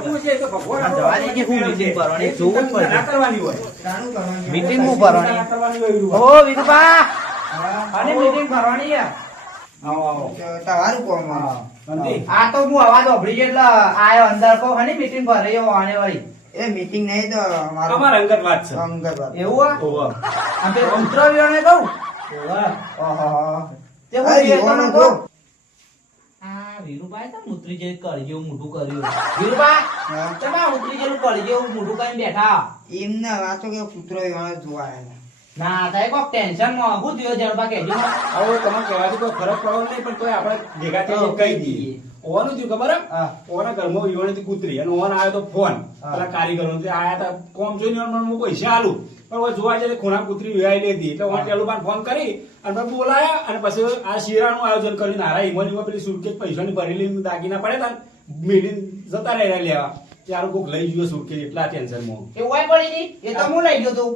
આપવું છે તો ભગવાન જવાની કે હું મીટિંગ કરવાની જોવું જ ના પડે કરવાની હોય મીટિંગ હું કરવાની ના કરવાની હોય એવું. ઓ વિરુભા અને મીટિંગ કરવાની છે આવો આવો તમારું કોમ હા શાંતિ. આ તો હું અવાજ ઓભળી ગયો એટલે આયો અંદર કહું હની મીટિંગ ભરાઈ એવો આને વાળી એ મીટિંગ નહીં તો અમારું અમારા અંગત વાત છે અંગત વાત. એવું આ ઓહો. આમ તે ઉતરવ્યોને કહું ઓહો. તે હું અરે, કહેતો વિહોણો નતો. તો. આ વીરુભાઈ તો ઉતરી જઈ કરી જેવું મોઢું કર્યું વીરુભા હા. તમે આ ઉતરી જેવું કરી જેવું મોઢું કરીને બેઠા એમને વાંચો કે પુત્ર વિવાહ જોવા આવ્યા. ના થાય કોક ટેન્શન માં હું થયો જડબા કેજો આવો તમે કહેવાથી કોઈ ફરક પડવો નહીં પણ તોય આપણે ભેગા થઈને કહી દઈએ ઓવાનું થયું ખબર હે? હા. ઓના ઘરમાં વિવાણી કૂતરી અને ઓન આવ્યો તો ફોન હા. પેલા કારીગરો તે આયા હતા કોમ જોઈને ઓન મને પૈસા આલું પણ ઓય જોવા જાય ખૂણા કૂતરી વિવાઈ લીધી એટલે ઓન ટેલું પાન ફોન કરી અને પછી બોલાયા અને પછી આ શિરાનું આયોજન કર્યું નારા ઈમોની પેલી સુરકેટ પૈસાની ભરેલી દાગીના પડ્યા હતા મેળીને જતા રહ્યા લેવા ત્યારે કોક લઈ ગયો સુરકેટ એટલા ટેન્શનમાં એવું આય પડી ગઈ એ તો હું લઈ ગયો તો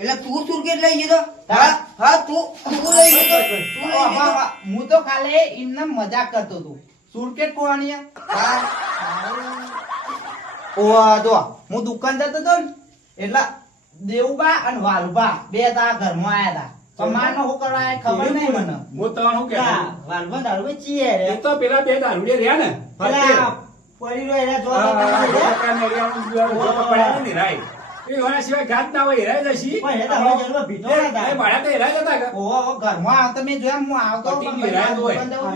એટલે તું સુરકેટ લઈ ગયો તો? હા હા તું લઈ ગયો તો? તું લઈ ગયો તો? હું તો કાલે એમને મજાક કરતો હતો સુરકેટ કોવાની હા. ઓવા તો હું દુકાન જતો હતો ને એટલે દેવુબા અને વાલુબા બે તા ઘરમાં આયા હતા પણ મારનો હું કરવા આયા ખબર નહીં મને હું તમને શું કહેતો વાલુબા દારૂ ચીએ રે એ તો પેલા બે દારૂડિયા રહ્યા ને પેલા પડી રહ્યો એના જો હા, તો બટાકાને એરિયામાં જો પડ્યા ને રાય. એ હોના સિવાય ઘાત ના હોય હેરાય જશી. પણ એ તો હવે જન્મ ભીતો ના થાય. એ ભાડા તો હેરાય જતા કા. ઓહો ઘરમાં આવતો મેં જોયા હું આવતો પટી પણ ગયું, રાત હોય. દુકાન જવું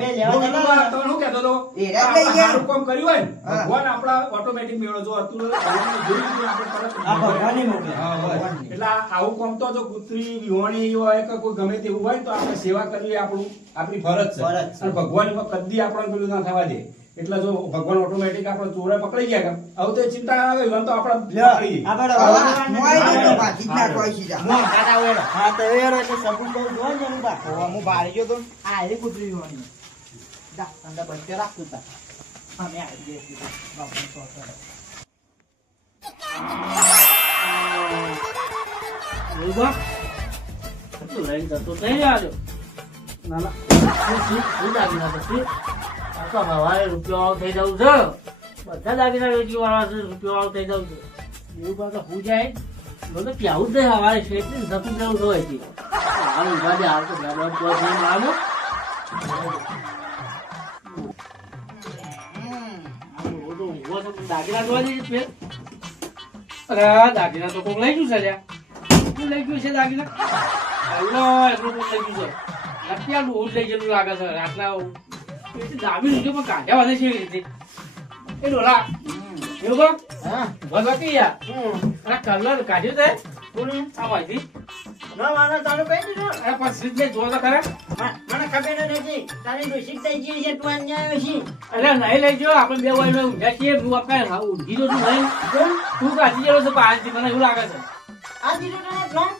બે લેવા હું જતા તો તમને શું કહેતો હતો? એ રાત લઈ આપણે ગયા. સારું કામ કર્યું હોય ને, હા. ભગવાન આપણા ઓટોમેટિક મેળો જો હતું ને, ભગવાનને જોઈ લીધું આપણે તરત આ ભગવાનની મોકલે. હા, બસ. ભગવાનની. એટલે આવું કામ તો જો કૂતરી વિહોણી હોય કે કોઈ ગમે તેવું હોય ને તો આપણે સેવા કરવી એ આપણી ફરજ છે. ફરજ છે. અને ભગવાન એમાં કદી આપણને પેલું ના થવા દે. એટલે જો ભગવાન ઓટોમેટિક આપણે ચોરે પકડી ગયા કે હવે તો ચિંતા ના આવે એમાં તો આપણે પકડી જઈએ. આપણે હવે મોય નહીં તો પાછી જ નાખવા સીધા. હું હંગાત આવું એનો. હા તો એરો એટલે સબૂત બહુ જોવા ને એનું બા. ઓવા હું બહાર ગયો તો આ એરી કૂતરી જોવાની. જા અંદર બચ્ચે રાખતું તા. હા મેં આવી ગઈ હતી. બાપુ તો હતો. રૂબા તું લઈને જતો થઈ આવ્યો ના ના શું દાગીના પછી આ તો હવારે રૂપિયો આવ થઈ જવું છે બધા દાગીના વેચી વાળા છે રૂપિયો આવ થઈ જવું છે એવું પાછું હું જાય બધું ક્યાવું જ નહીં હવારે શેઠને જતું જવું હોય છે હાલ ઉભા દે હાલ તો ગાડવા પહોંચ નહીં મારો દાગીના જોવા જઈએ ફેર અરે આ દાગીના તો કોક લઈ ગયું છે લ્યા કોણ લઈ ગયું છે દાગીના એટલું કોણ લઈ ગયું છે અત્યાર બહુ જ લઈ ગયેલું લાગે છે રાતના દાબી લીધું પણ કાઢ્યા વાળે છે એવી રીતે એ ડોલા એવું કહો હા ભગવતી યાર અરે કલર કાઢ્યું તે કોને આ માહિતી ના મારા તારું કહી દીધું અરે પણ સીધ ને જોવા તો ખરા મને ખબર નથી તારી દોષિત થઈ ગઈ છે તું અહીંયા આવ્યો છે અરે નહીં લઈ જો આપણે બે વાય ઊંઘ્યા છીએ હું આપણે ઊંઘી જો તું નહીં તું કાઢી ગયેલો છે પાંચથી મને એવું લાગે છે આ દીધું તને પ્લાન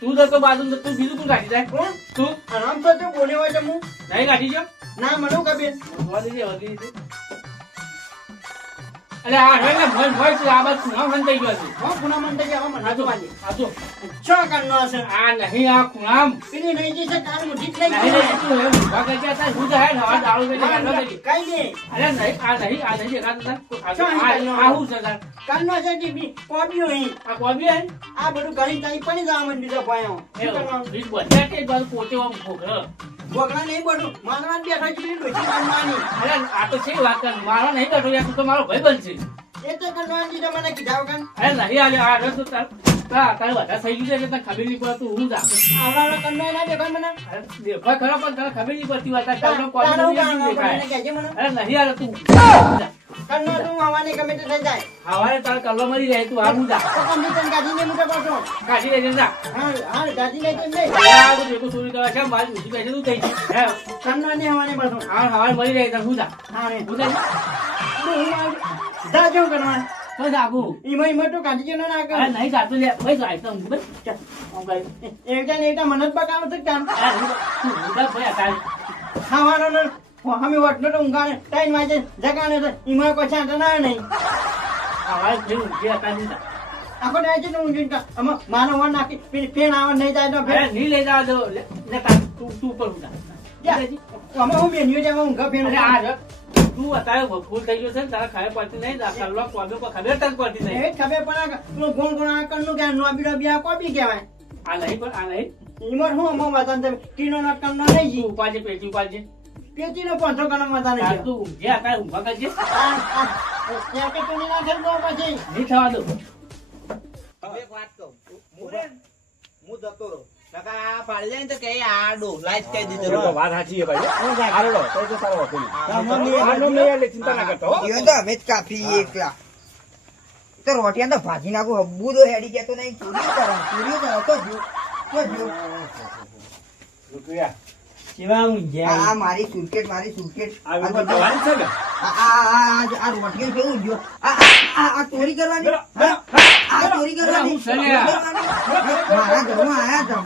તું જતો બાજુ તું બીજું કોણ કાઢી જાય કોણ તું આરામ તો તું બોલે હોય તો હું નહીં કાઢી જો ના મને ખબર જોવા દેજે વધી દીધું અરે આ હવે મન હોય છે આ બાજુ ખૂણા મન થઈ ગયો છે હું પુના મન થઈ ગયા મને આ જો પાજી આ જો છ કરનો હશે આ નહીં આ ખૂણામ પેલી નહીં જઈ છે તાર મુઠી જ લઈ નહીં ગઈ નહીં તું એમ ઊભા કરી ગયા તા હું જાય નવા દારૂ બેઠા કાઢવા કરી કઈ દે અરે નહીં આ દેખાતું તા શું આ હું છે તાર કરનો છે ટીપી કોબીઓ અહીં આ કોબી હે આ બધું ઘણી તારી પડી જવા મંડી છે પાયો એ રીત બધા કે બાજુ પોતે આમ ભોગળ ભોગલા નહીં બધું માનવા બેઠા છે ડોસી માનવાની અરે આ તો છે વાત કર મારો નહીં બેઠો યાર તું તો મારો ભાઈ બનશે એ તો કરવાની તો મને કીધા વગર અરે નહીં આલે આ રસ તો તારે બધા થઈ ગયું છે એટલે તને ખબર નહીં પડે તું હું જા આવડાવડા કરનો ના દેખાય મને અરે દેખો ખરો પણ તને ખબર નહીં પડતી વાત તારો તારું કોબી ગામ દેખાય મને કહેજે મને અરે નહીં આલે તું કરનો તું આવવાની ગમે તે થઈ જાય હવારે તારે કલ્લો મરી જાય તું આ હું જા તો કમી તને ગાડીને મૂકે પાછો કાઢી લેજે જા હા ગાડી લઈ કેમ લઈ આ બધું એકું ચોરી કરવા છે મારી ઊંચી બેસે તું થઈ ગઈ હે કરનો ને આવવાની પાછો આ હવારે મરી જાય તારે હું જા હા રે હું જા જાજો કરવા તો જાગું ઈમાં તો કાઢી ગયો ના અરે કર નહીં જાતું લે ભાઈ જાય તો હું ભાઈ એકટા ને એકટા મને જ બકાવ છે કામ તું ઉધર ભાઈ તારે ખાવાનો ને અમે વટનો તો ઊંઘાને ટાઈમ વાજે જગાને તો ઈમાં કોઈ છાંટ ના નહીં હવારે ફેર ઊંઘી હતા નહીં જા આખો ટાઈમ છે તો ઊંઘી અમે માનો વન નાખી પેલી ફેન આવવા નહીં જાય તો અરે નહીં લઈ જવા દો લે તાર તું ઉપર હું જા અમે હું બેન્યું છે ઊંઘા ફેન અરે આ તું અત્યારે ફૂલ થઈ ગયો છે ને તારા ખબર પડતી નહીં કલાક કોમ્યો કોઈ ખબર તને પડતી નહીં એ ખબર પણ પેલું ગોળ ગોળ આ કણનું કે નોબી કોપી કહેવાય આ નહીં પણ આ નહીં ઈમર હું મો વાતન તમે ટીનો ના કણનો નહીં જી ઉપાડજે પેટી ઉપાડજે પેટીનો 500 કણનો વાતન તાર નહીં તું જે અત્યારે ઊંઘા કરજે આ કે તું ના ખેલ દો પછી નહીં થવા દો એક વાત કહું હું જતો રહું કાકા પાડી જાય ને તો કે આ ડોલા જ કહી એ દીધો તો વાત સાચી છે ભાઈ હાલો તો તો તારો હતો ચિંતા ના કરતો હો. ઈવન તો અમે જ કાપી એકલા તો રોટિયા તો ભાજી નાખું હબ્બુ તો હેડી જતો નહીં પૂરી કરો તો જો રૂપિયા સેવા હું આ મારી સુરકેટ આ ઉપર દવાની છે ને આ રોટિયા કેવું જો આ ચોરી કરવાની આ ચોરી કરવાની મારા ઘરમાં આયા હતા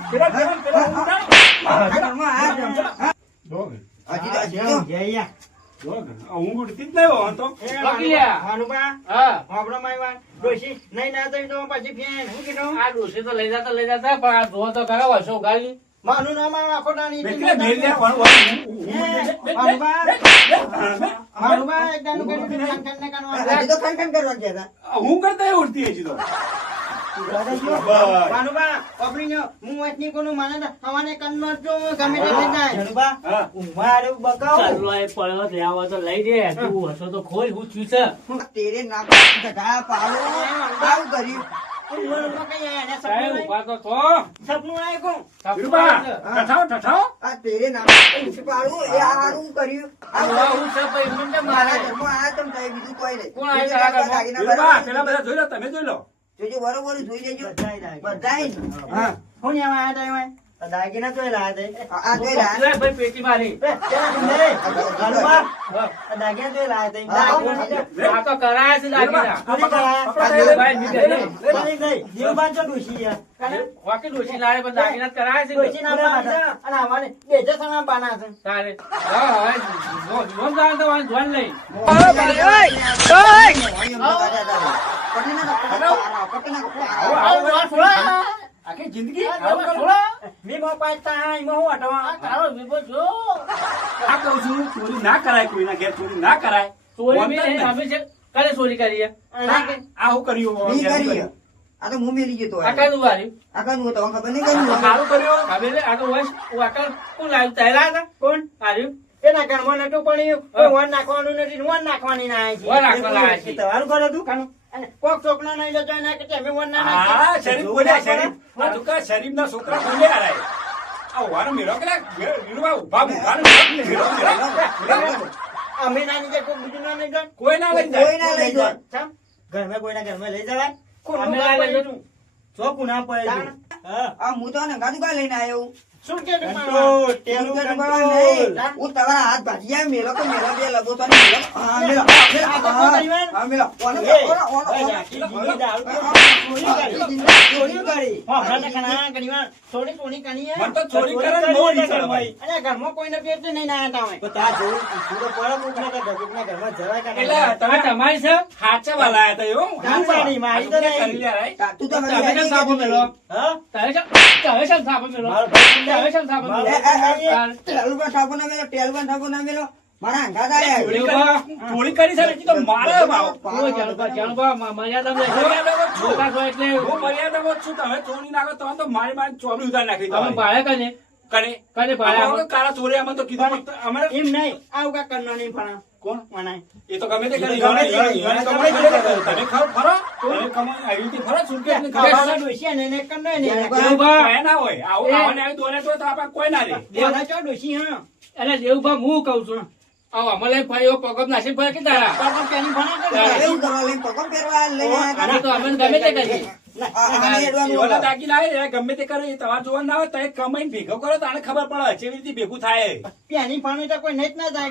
મારા ઘરમાં આયા હતા હજી તો જયા ઊંઘ ઉડતી જ નહીં હોય તો બાકી લ્યા. હાનુબા હા આપણો માયવા ડોશી નહીં ના તો પછી ફેન હું કીધું આ ડોસી તો લઈ જતા પણ આ જો તો ખરા વર્ષો ગાળી માનું નામ આખો નાની એટલે ભેળ લે પણ હાનુબા એક દાનું કર્યું ખાન ને કાનવા હજી તો ખંડ કરવા ગયા હતા હું કરતા ઉડતી હજી તો હાનુબા ઓપરીનો હું વાતની કોનું માને હવાને કન્નો જો ગમે તે થઈ જાય હાનુબા હા ઉમારે બકાવ ચાલો એ પડવા લેવા તો લઈ દે તું હસો તો ખોઈ હું છું છે તેરે નાક ધડા પાડો આવું કર્યું ઉમરમાં કઈ આયા ને સાહેબ સપનું ઉભા તો થો સપનું આય કો રૂપા ઠઠાવ આ તેરે નાક પાડું એ હારું કર્યું આ હું છે ભાઈ મને મારા મારે ઘરમાં આયા તમ થાય બીજું કોઈ નહીં કોણ આયા તારા ઘરમાં? રૂપા પેલા બધા જોઈ લો તમે જોઈ લો જોજો બરોબર જોઈ લેજો બધાય બધાય હા હું ન્યા આયા તા એમાં દાગીના તો લાયા તે આ જોઈ રહ્યા લે ભાઈ પેટી મારી હાનુબા દાગીના તો લાયા તે દાગીના આ તો કરાય છે દાગીના ભાઈ ની દે જીવબાન તો ડોશી વાકે ડોસી લાવે પણ દાગીના તો કરાય છે ડોશી ના બાના અને અમારે બે જણા બાના છે તારે હા જોન જાય તો વાન જોન લઈ આખી જિંદગી આવું કરો? મી મો પાતા ઈ મો હું અટવા તારો વિભો જો આ કહું છું ચોરી ના કરાય કોઈના ઘેર ચોરી ના કરાય ચોરી બી અમે છે કરે ચોરી કરીએ આ હું કર્યું ઈ કરી આ તો મું મેલી જતો આ કઈ વારી આ કનું તો ખબર નહીં કનું સારું કર્યું હવે આ તો વસ વાકર કોણ લાવ્યું તૈયાર હતા કોણ આર્યું એના ઘરમાં નતું પણ કોઈ વન નાખવાનું નથી વન નાખવાની ના આવી વન નાખવા લાયા છે. તમારું ઘર હતું કાનું અને કોક છોકરો નહીં જતો એના કે અમે વન ના નાખીએ. હા શરીફ બોલ્યા શરીફ આ તુકા શરીફ ના છોકરા બોલ્યા રાય આ વાર મેરો કે વીરવા ઉભા ઉભા અમે ના નીચે કોઈ બીજું ના લઈ જાય કોઈ ના લઈ કોઈ જાય ના લઈ જાય ચમ ઘરમાં કોઈના ઘરમાં લઈ જવાય અમે ના લઈ જતું. છો કુના પડ્યું હા આ હું તો ને ગાદુકા લઈને આવ્યો શું કે તું કંટ્રોલ, તેનું હું કંટ્રોલ હું તમારા હાથ ભાજી જાય મેલો તો મેલો બે લગો તો મેલો હા મેલો હા મેલો ઓનો ચોરી કરી હા ઘરના ખાના કરીમાં થોડી ચોરી કરી હે. મન તો ચોરી કરે ને બહુ ઈ કરે ભાઈ. અને ઘરમાં કોઈને પેટ નહીં ના હતા હોય તો ત્યાં જોઉં સુરો પડે મુકને કે ગગુકના ઘરમાં જવાય કે એટલે તમે તમારી છે હાચા વાલા આયા તા એવું ના પાડી, મારી તો નહીં. કરી લ્યા રાય. તું તો તમે કેમ સાપો મેલો હા તારે કેમ સાપો મેલો મારો ભાઈ તારે કેમ સાપો મેલો તારે ટેલબા સાબુ ના મેલો ટેલબા સાબુ ના મેલો મારા અંગા દાયા ચોરી કરી- ચોરી કરી છે ને હજી તો મારે ભાવ ઓ જાણબા મર્યાદા મોટા છો એટલે હું મર્યાદામાં જ છું તમે ચોરી નાખો તો તો મારી મારી ચોરી ઉધાર નાખી તમે દો ભાડે કને કને કને ભાડે કાળા ચોરી આમાં તો કીધું પણ અમે એમ નહીં આવું કા કરનો નહીં પણ કોણ મનાય એ તો ગમે તે કરી ઈવાને કમાઈ કરે કે તમે ખાવ ફરો તમે કમાઈ આવી રીતે ફરો સુરકેસ ને ખાવા ખાવા ડોશી ને એને કરનો નહીં દેવભા કોઈ ના હોય આવું આવને આવી દોને તો આપણે કોઈ ના રે દેવના ચો ડોશી હા એટલે દેવભા હું કઉ છું આવો અમલે ફાયો પગમ નાસી ફરે કે તારા પાપા કેની ભણા એવું કરવા લઈને પગમ પહેરવા લઈને આવ્યા અમે તો અમને ગમે તે કરીએ આને એડવાનું એવાના દાગીના આવે ને ગમે તે કરે તમારે જોવા ના આવે તો એ કમાઈને ભેગો કરો તો આને ખબર પડે કેવી રીતે ભેગું થાય પેની ભણી તો કોઈ નહીં જ ના જાય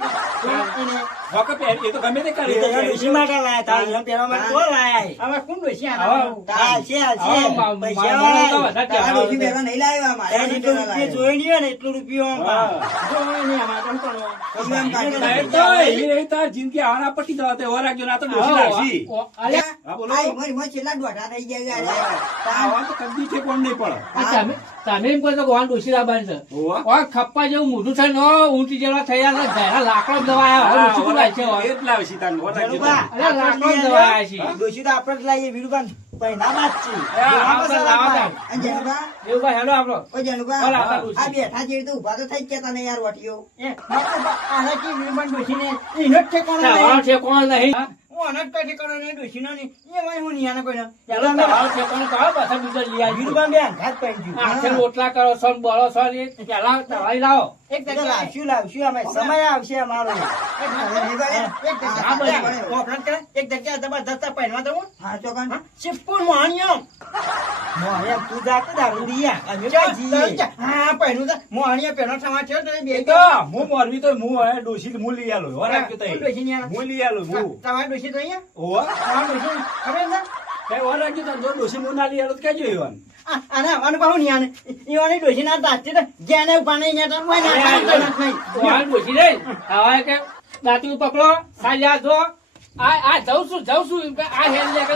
એને વખત પહેરી એ તો ગમે તે કરે ડોશી માટે લાયા તા એમ પહેરવા માટે કોણ લાયા હવે કોણ ડોશી આના પૈસા વાળા આ ડોશી પહેરવા નહીં લાવ્યા મારે એટલો રૂપિયો જોઈ નહીં હોય ને એટલો રૂપિયો જોઈ નહીં અમારે તો પણ તમે એમ કાઢી એ તો એવી રહી તાર જિંદગી આવાના પટી જવા તે ઓર રાખજો ના તો ડોસી લાગશી અલ્યા હા બોલો આઈ મોરી મોરી છેલ્લા દોઢા થઈ ગયા આવા તો કદી ઠેકોણ નહીં પડે. તમે એમ કહો છો કે વાન ડોશી લાવવાની છે હોવે. ઓય ખપ્પા જેવું મોઢું છે ને ઊંટી જેવા થયા છે ઘણા લાકડો દવા આવ્યા હવે ડોશી લાય છે ઓય. એ જ લાવશે તાન. જણુભા, અરે લાકડો દવા આવ્યા છે ડોશી તો આપણે જ લાવીએ વીરુભાન પહેલામાં જ છે લાવા તા. અને જેનુભા, એવું ભાઈ હેલો આપણો ઓ જેનુભા, બોલ, આ આપણા ડોશી. બેઠા જેવી તો ઊભા તો થઈ જ ગયા તને યાર વટીઓ. આના કે વીરુભાન ડોશીને એનો જ ઠેકાણો તમારો નહીં. ઠેકોણો નહીં હું આના જ કોઈ ઠેકાણો નહીં, ડોશીનો નહીં. એમાંય હું નિયાનો કોઈનો. ચાલો તમારો ઠેકોણો કરો પાછા બીજો લઈ આવજો. વીરુભાન બે અંગાત પહેરજો. હાથે રોટલા કરો છો ને બોલો છો ને પેલા તવાઈ લાવો એક લાવશું અમે સમય આવશે અમારો એક જગ્યા જબરદસ્ત પહેરવા દઉં હા ચોકન. સિપ્પુર મોહણિયો મોહણિયા તું જાતે દારૂ દિયા અમે ક્યાં જઈએ હા પહેરું તો મોહણિયા પહેરો થવા થયો તો બે એ તો હું મોરબી તો હું હવે ડોશી હું લઈ આલો. હો રાખજો તઈ. હું લઈ આલો હું. તમારે ડોશી તો અહીંયા હોવે. તમારે ડોશી ખબર છે કઈ હો રાખજો તાન. જો ડોશી હું ના લઈ આલો તો કેજો ઈવન. અને અમારું બહુ નિયાને ઈવાની ડોશી ના દાંતી તો જેને ઉપાને અહીંયા તો કોઈ ના નહીં વાળ ડોશી રે હવે કે દાંતી પકડો સાલ્યા જો આ જઉં છું આ હેલ લે કે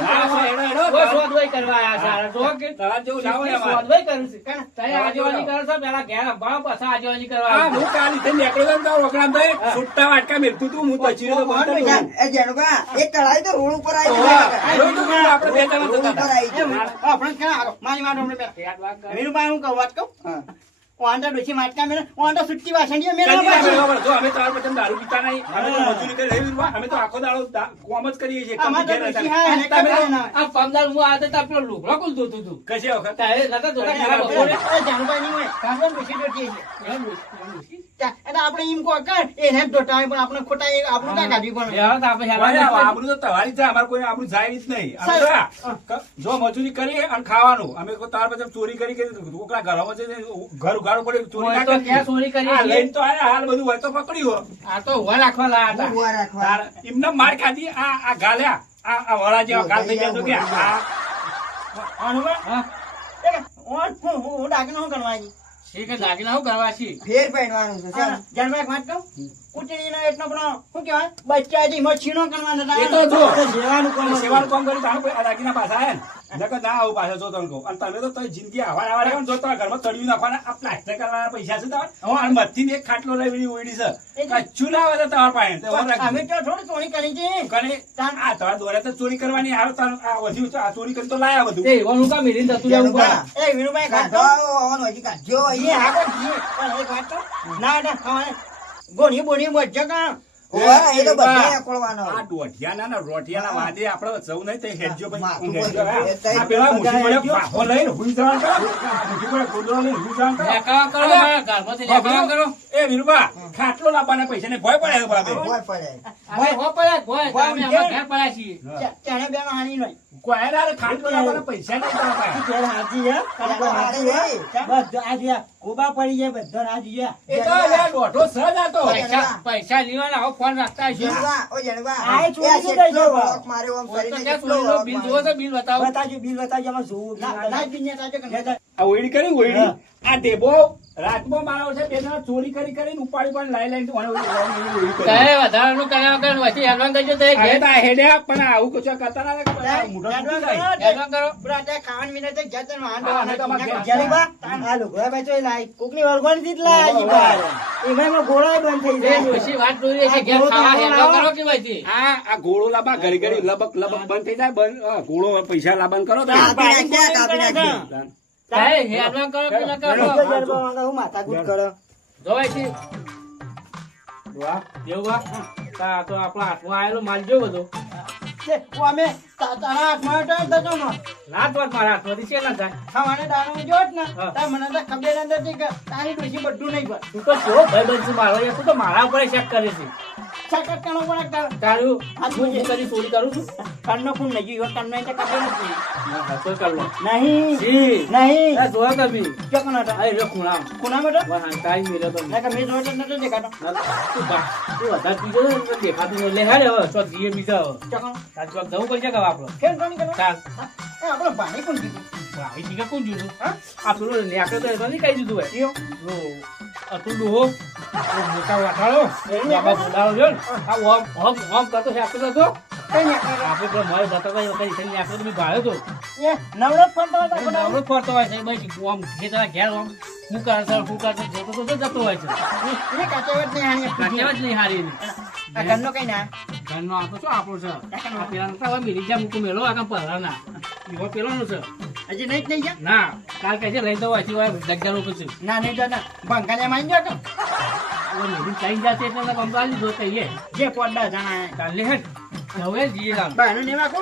સોદવાઈ કરવા આયા સારા જો કે તારા જેવું લાવો ને અમારે. સોદવાઈ કરું છું તઈ આજેવાની કરો છો પેલા ઘેર અંબાળો પછી આજેવાની કરવા આ આવ્યો. હું કાલ ઇથે નીકળ્યો તો તારો વકરામ થઈ છૂટા વાટકા મેલતું તું. હું પછી તો બંધ હતું. એ જેનુભા, એક કઢાઈ તો રોડ ઉપર આવી હોવે. ગઈ. રોડ ઉપર આપણે બે જણા રોડ જતા ઉપર હતા. આવી ગઈ. આપણે ક્યાં મારી માં આપણે વીરુભાઈ હું કહું વાત કહું વાંડા ડોશી માટકા મેં વાંડા સુટ્ટી વાસણીઓ મેં કદી ના બરાબર. જો અમે તો આ બધા દારૂ પીતા નહીં. અમે તો મજૂરી કરી રહી વીરવા. અમે તો આખો દાડો કોમ જ કરીએ છીએ. અમારે તો ઘેર ડોશી હતા. હા એને કપડા ના આ પમદાર હું આ તો પેલો લુગડો કોલ ધોતું તું કશી વખત તારે નતા ધોતા ખરાબ એ જાનુભાઈ નહીં હોય કાંગો ડોશી ડોટી છે એટલે આપણે એમ કહો કર એને જ ડોટા હોય પણ આપણે ખોટા એ આપણું ના કાઢવી પણ આબરૂ તો તમારી છે. અમારે કોઈ આબરૂ જાય જ નહીં. અમે તો જો મજૂરી કરીએ અને ખાવાનું. અમે કોઈ તાર પછી ચોરી કરી ઓકલા ઘરમાં જઈને ઘર ઉઘાડું પડે ચોરી ના તો ક્યાં કરીએ. ચોરી કરી આ લઈને તો આયા, હાલ બધું હોય તો પકડ્યું. આ તો ઉભા રાખવા લાયા હતા ઉભા રાખવા. તાર એમને માર ખાધી. આ ગાલ્યા આ વડા જેવા ગાલ થઈ ગયા તો કે આ અનુભવ હા હું ડાકીને હું કરવા આવી ઠીક છે દાગીના હું કરવા છી ફેર પહેરવાનું છે ચાલ. જાનભાઈ વાત કહું કુટણીનો એટલો પેલો શું કહેવાય બચ્ચા જે મચ્છીનો કરવાનો એ તો જો. જેવાનું કામ હતું. સેવાનું કામ કરી તાણે કોઈ આ દાગીના પાછા આયા ને નકર ના આવું પાછા જો તને કહું. અને તમે તો તોય જિંદગી આવા આવા રહેવાનું. જો તમારા ઘરમાં તળિયું નાખવાના આ પ્લાસ્ટર કરવાના પૈસા છે તમારે. હવે આ મધથી એક ખાટલો લઈ ઉડી છે કચ્છું ના આવે તો તમારા પાસે તો હવે રાખજો. અમે તો થોડી ચોરી કરી છે કરે આ તમારા દોરે તો ચોરી કરવાની. આ વધ્યું આ ચોરી કરી તો લાયા બધું. તે એવાનું કામ મેલીને જતું રહેવું પડે જેનુભા, એ વિનુભાઈ વાત કાઢો કહું આવવાનો હજી કાઢજો એ અહીંયા. આગળ છીએ પણ એક વાત કહું ના હવે ગોળી બોડી વચ્ચે કાં ઓવે, એ તો બધાય અકોળવાનો. આ દોઢિયાના ને રોટિયાના વાદે આપણે સૌ નહીં થઈ હેડજો ભાઈ. માથું હેડજો, બધું હા. એ તઈ આ પેલા મુઠ્ઠી વડે હેડજો. ફાફો લઈને હુઈ જવાનું કરો. મુઠ્ઠી વડે ગોદડો લઈને હુઈ જવાનું કરો. લેખાવા કરો મારા ઘરમાંથી લેખાવા કરો એ વિનુભા, ખાટલો લાવવાના પૈસા ને ભય પડે છે બાપે. ભોય પડે. અમે હો પડ્યા ભોય તો અમે અમારા ઘેર પડ્યા છીએ તેને બે હાની નહીં કોઈ ના રે, ખાટલો લાવવાના પૈસા નહીં તારા પાસે. ત્યારે હાજી હે ચાલો, હારે રે. બધો આજે કોબા પડી જાય બધો હાજી હે એ તો યાર દોઢો સજ હતો. પૈસા લેવાના આવો ફોન રાખતા હશે જેનુભા, ઓ જેનુભા, આ એ ચોરી એ થઈ કેટલો ગયો. વળખ માર્યો આમ તો કરીને, ક્યાં કેટલો ચોરીનો વળખ બિલ માર્યો. જોવો તો બિલ બતાવો બતાજો બિલ બતાજો આમાં જોવું ના બિલ ને તાજો કે નહીં આ ઓયડી કરી ઓયડી. હા. આ ઢેબો રાતમાં મારા વર્ષે બે જણા ચોરી કરીને ઉપાડી પણ લાઈ લઈને ઓયડી કરી. તારે વધારાનું કર્યા વગર વચ્ચે હેડવાન કરજો તો એ અરે ઘેર તા હેડ્યા પણ આવું કશું કરતા ના રે કે બધા મોઢા તૂટી જાય. હેડવાન કરો ખાવાની મિનિટ જતે હા, અમે તો અમારા ઘેર જરીબા આ લુગડા બેચો લાઈ કોકની વરગોણ થી જ લાઈ બાર એમાં ગોળા બંધ થઈ એ જાય ડોશી વાત જોઈ છે ઘેર ખાવા હેડવાન કરો કે ભાઈથી આ ઘોડો લાંબા ઘડી ઘડી લબક લબક બંધ થઈ જાય બંધ. ઘોડો પૈસા લાંબન કરો તો કાપી નાખ્યા, કાપી નાખ્યા. તારે હેડવાન કરો કે ન કરો હું માથાકૂટ કરો જોવાય છે વાહ દેવવા તા તો આપણા હાથમાં આવેલો માલ જો બધો અમે તારા હાથમાં હતો તો નો ના તો મારા હાથમાંથી છે ના થાય ખાવાને દાણો જોત ને હા. તાર મને તો ખબર નથી કે તારી ડોશી બધું નહીં પર તું તો જો ભાઈ બંધ મારો યાર તું તો મારા ઉપર શેક કરે છે છકટ કણો પણ તારું હું કદી ચોરી કરું છું કણનો ફોન નહીં ગયો કણનો એટલે ખબર નથી તો કરલો નહીં જી નહીં આ જોવા કભી ચોકનો હતો આ રે ખૂણા કોના બેટો વહાં કાઈ મેલો તો ના કે મેં જોયો નતો દેખાતો તું બા તું વધારે પીજો ને તો દેખાતું નહીં. લે હેડે હવે તો જીએ બીજા હવે ચોકનો તાર ચોક જવું પડશે કે આપણો કેમ કોની કરવા ચાલ એ આપણો ભાઈ કોણ કીધું આવી ઠીક કોણ જોયું આ પેલો નેકળો તો એ તો નહીં કહી દીધું હોય કયો અતુલ ડોહો મોટા વાટાળો બાબા બોલાવો જો ને આ ઓમ ઓમ ઓમ કરતો હેકતો હતો કઈ નીકળ્યો? આપણે પેલો મોય બતાવવા વખતે ઈસન આખો તમે ભાળ્યો તો એ નવરો જ ફરતો હતો નવરો બધા. જ ફરતો હોય છે ભાઈ આમ ખેતરા ઘેર આમ શું કરે જોતો તો જતો હોય છે એ કાચેવટ નહીં હાણી આપી કાચેવા જ નહીં હારી એની. આ ઘરનો કઈ ના ઘરનો આખો શું આપણો છે આ પેલાનો તો હવે મિલી જા મૂકું મેલો આગળ પહેલાના એવો પેલાનો છે હજી નહીં જ નહીં ગયા ના કાલ કહે છે લઈ દો વાંચી હોય જગ્યા લોકો છે ના નહીં જતા ભંકાને મારી ગયો તો હવે મેલી ચાઈ જશે એટલે કંપાળ લીધો કહીએ જે પોડા જણા કાલે હેડ હવે જઈએ રામ બાયનું નહીં વાગો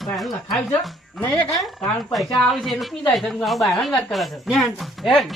બહારનું નખાવી છે નહીં રે કાંઈ કારણ પૈસા આવે છે એટલે પી જાય છે તું આવું બહારની વાત કરે છે ધ્યાન હેડ